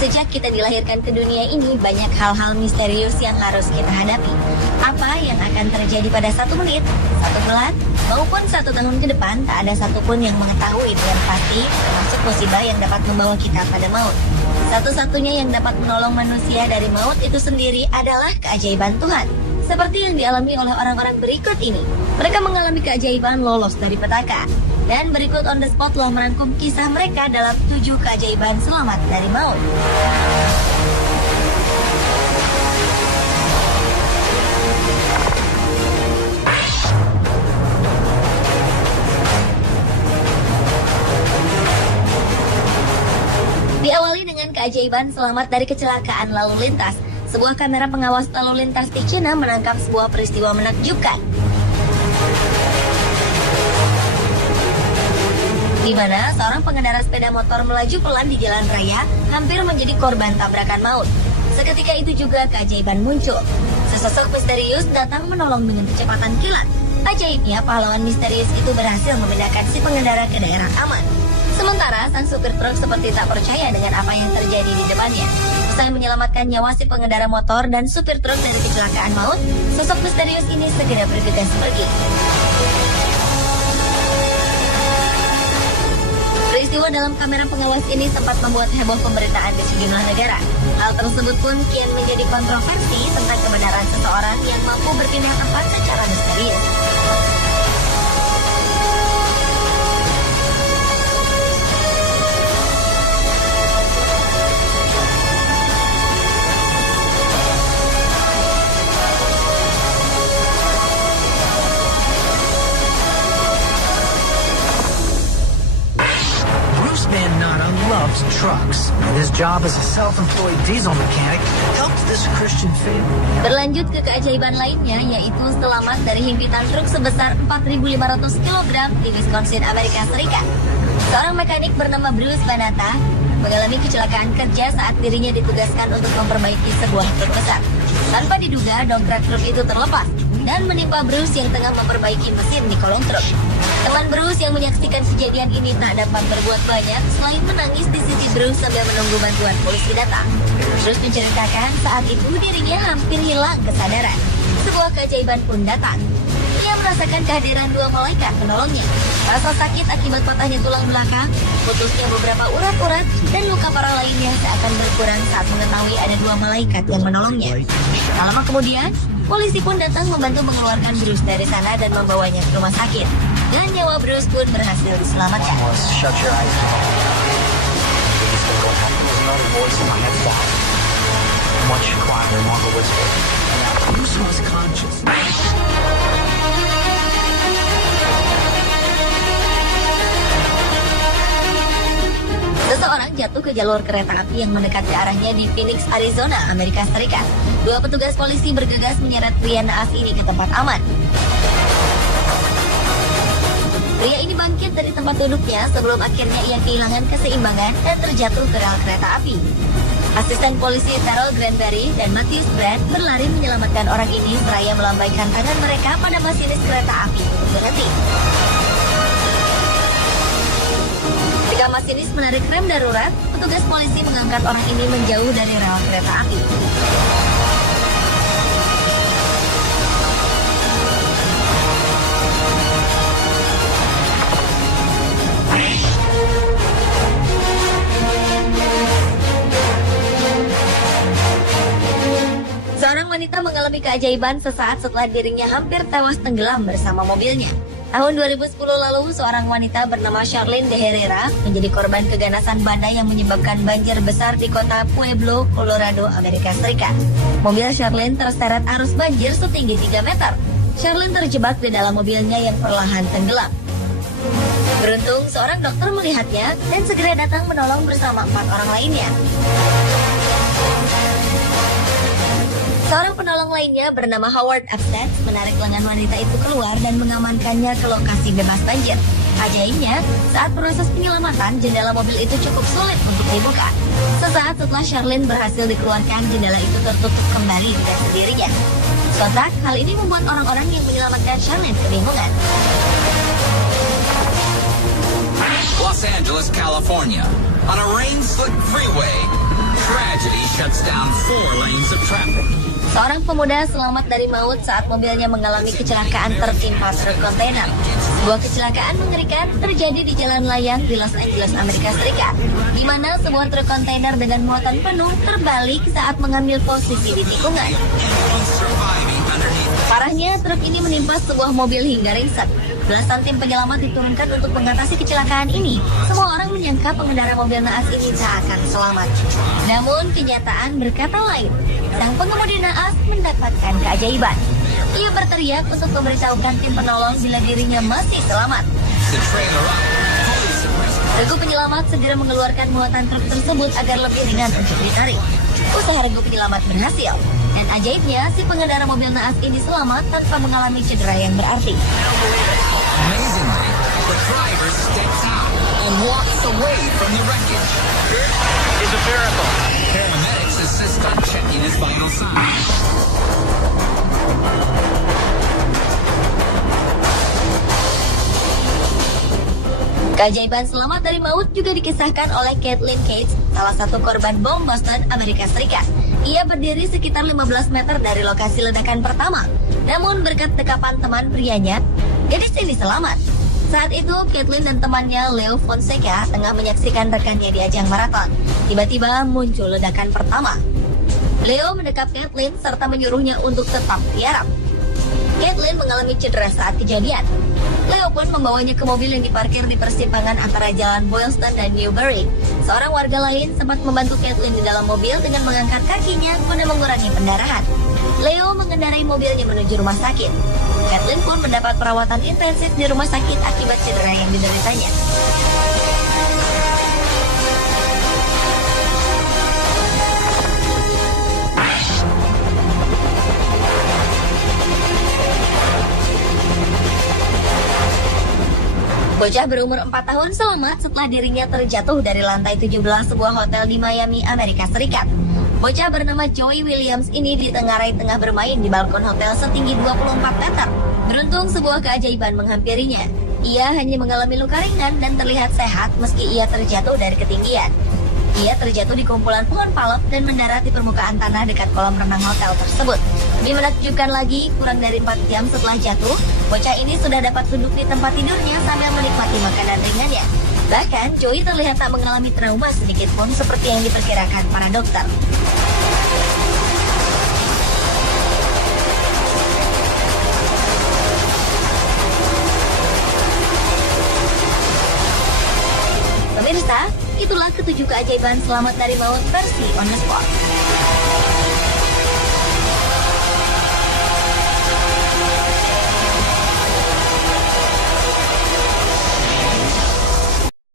Sejak kita dilahirkan ke dunia ini, banyak hal-hal misterius yang harus kita hadapi. Apa yang akan terjadi pada 1 menit, 1 bulan, maupun 1 tahun ke depan, tak ada satupun yang mengetahui dengan pasti, termasuk musibah yang dapat membawa kita pada maut. Satu-satunya yang dapat menolong manusia dari maut itu sendiri adalah keajaiban Tuhan. Seperti yang dialami oleh orang-orang berikut ini. Mereka mengalami keajaiban lolos dari petaka. Dan berikut on the spot loh merangkum kisah mereka dalam 7 keajaiban selamat dari maut. Diawali dengan keajaiban selamat dari kecelakaan lalu lintas. Sebuah kamera pengawas lalu lintas di China menangkap sebuah peristiwa menakjubkan, di mana seorang pengendara sepeda motor melaju pelan di jalan raya hampir menjadi korban tabrakan maut. Seketika itu juga keajaiban muncul. Sesosok misterius datang menolong dengan kecepatan kilat. Ajaibnya, pahlawan misterius itu berhasil memindahkan si pengendara ke daerah aman. Sementara sang supir truk seperti tak percaya dengan apa yang terjadi di depannya. Usai menyelamatkan nyawa si pengendara motor dan supir truk dari kecelakaan maut, sosok misterius ini segera bergegas pergi. Peristiwa dalam kamera pengawas ini sempat membuat heboh pemberitaan di sejumlah negara. Hal tersebut pun kian menjadi kontroversi tentang kebenaran seseorang yang mampu berpindah tempat secara misterius. Loves trucks, and his job as a self-employed diesel mechanic helped this Christian family. Berlanjut ke keajaiban lainnya, yaitu selamat dari himpitan truk sebesar 4.500 kg di Wisconsin, Amerika Serikat. Seorang mekanik bernama Bruce Banata mengalami kecelakaan kerja saat dirinya ditugaskan untuk memperbaiki sebuah truk besar. Tanpa diduga, dongkrak truk itu terlepas dan menimpa Bruce yang tengah memperbaiki mesin di kolong truk. Teman Bruce yang menyaksikan kejadian ini tak dapat berbuat banyak selain menangis di sisi Bruce sambil menunggu bantuan polisi datang. Bruce menceritakan saat itu dirinya hampir hilang kesadaran. Sebuah keajaiban pun datang. Ia merasakan kehadiran 2 malaikat penolongnya. Rasa sakit akibat patahnya tulang belakang, putusnya beberapa urat-urat, dan luka parah lainnya seakan berkurang saat mengetahui ada 2 malaikat yang menolongnya. Tak lama kemudian, polisi pun datang membantu mengeluarkan Bruce dari sana dan membawanya ke rumah sakit. Dan nyawa Bruce pun berhasil diselamatkan. Shut your eyes. Another voice in my head stopped. Much quieter, more of a whisper. Bruce was conscious. Seseorang jatuh ke jalur kereta api yang mendekat ke arahnya di Phoenix, Arizona, Amerika Serikat. 2 petugas polisi bergegas menyeret pria naas ini ke tempat aman. Pria ini bangkit dari tempat duduknya sebelum akhirnya ia kehilangan keseimbangan dan terjatuh ke rel kereta api. Asisten polisi Terrell Granberry dan Matthews Brand berlari menyelamatkan orang ini seraya melambaikan tangan mereka pada masinis kereta api untuk berhenti. Ketika masinis menarik rem darurat, petugas polisi mengangkat orang ini menjauh dari rel kereta api. Seorang wanita mengalami keajaiban sesaat setelah dirinya hampir tewas tenggelam bersama mobilnya. Tahun 2010 lalu, seorang wanita bernama Charlene de Herrera menjadi korban keganasan badai yang menyebabkan banjir besar di kota Pueblo, Colorado, Amerika Serikat. Mobil Charlene terseret arus banjir setinggi 3 meter. Charlene terjebak di dalam mobilnya yang perlahan tenggelam. Beruntung, seorang dokter melihatnya dan segera datang menolong bersama 4 orang lainnya. Seorang penolong lainnya bernama Howard Upsett menarik lengan wanita itu keluar dan mengamankannya ke lokasi bebas banjir. Ajaibnya, saat proses penyelamatan, jendela mobil itu cukup sulit untuk dibuka. Sesaat setelah Charlene berhasil dikeluarkan, jendela itu tertutup kembali dengan sendirinya. Sontak, hal ini membuat orang-orang yang menyelamatkan Charlene kebingungan. Los Angeles, California. On a rain-slick freeway, Tragedy shuts down 4 lanes of traffic. Seorang pemuda selamat dari maut saat mobilnya mengalami kecelakaan tertimpa truk kontainer. Sebuah kecelakaan mengerikan terjadi di jalan layang di Los Angeles, Amerika Serikat, di mana sebuah truk kontainer dengan muatan penuh terbalik saat mengambil posisi di tikungan. Parahnya, truk ini menimpa sebuah mobil hingga ringsek. Belasan tim penyelamat diturunkan untuk mengatasi kecelakaan ini. Semua orang menyangka pengendara mobil naas ini tak akan selamat. Namun, kenyataan berkata lain. Sang pengemudi naas mendapatkan keajaiban. Ia berteriak untuk memberitahukan tim penolong bila dirinya masih selamat. Regu penyelamat segera mengeluarkan muatan truk tersebut agar lebih ringan untuk ditarik. Usaha regu penyelamat berhasil. Dan ajaibnya, si pengendara mobil naas ini selamat tanpa mengalami cedera yang berarti. Amazingly, the driver steps out and walks away from the wreckage. It's a miracle. Paramedics assist on checking his vital signs. Keajaiban selamat dari maut juga dikisahkan oleh Kathleen Cates, salah satu korban bom Boston, Amerika Serikat. Ia berdiri sekitar 15 meter dari lokasi ledakan pertama. Namun berkat dekapan teman prianya, gadis ini selamat. Saat itu, Kathleen dan temannya Leo Fonseca tengah menyaksikan rekannya di ajang maraton. Tiba-tiba muncul ledakan pertama. Leo mendekap Kathleen serta menyuruhnya untuk tetap tiarap. Kathleen mengalami cedera saat kejadian. Leo pun membawanya ke mobil yang diparkir di persimpangan antara jalan Boylston dan Newbury. Seorang warga lain sempat membantu Kathleen di dalam mobil dengan mengangkat kakinya guna mengurangi pendarahan. Leo mengendarai mobilnya menuju rumah sakit. Kathleen pun mendapat perawatan intensif di rumah sakit akibat cedera yang dideritanya. Bocah berumur 4 tahun selamat setelah dirinya terjatuh dari lantai 17 sebuah hotel di Miami, Amerika Serikat. Bocah bernama Joey Williams ini ditengarai tengah bermain di balkon hotel setinggi 24 meter. Beruntung sebuah keajaiban menghampirinya. Ia hanya mengalami luka ringan dan terlihat sehat meski ia terjatuh dari ketinggian. Ia terjatuh di kumpulan pohon palem dan mendarat di permukaan tanah dekat kolam renang hotel tersebut. Lebih menakjubkan lagi, kurang dari 4 jam setelah jatuh, bocah ini sudah dapat duduk di tempat tidurnya sambil menikmati makanan ringannya. Bahkan, Joey terlihat tak mengalami trauma sedikit pun seperti yang diperkirakan para dokter. Pemirsa, itulah ketujuh keajaiban selamat dari maut versi On The Spot.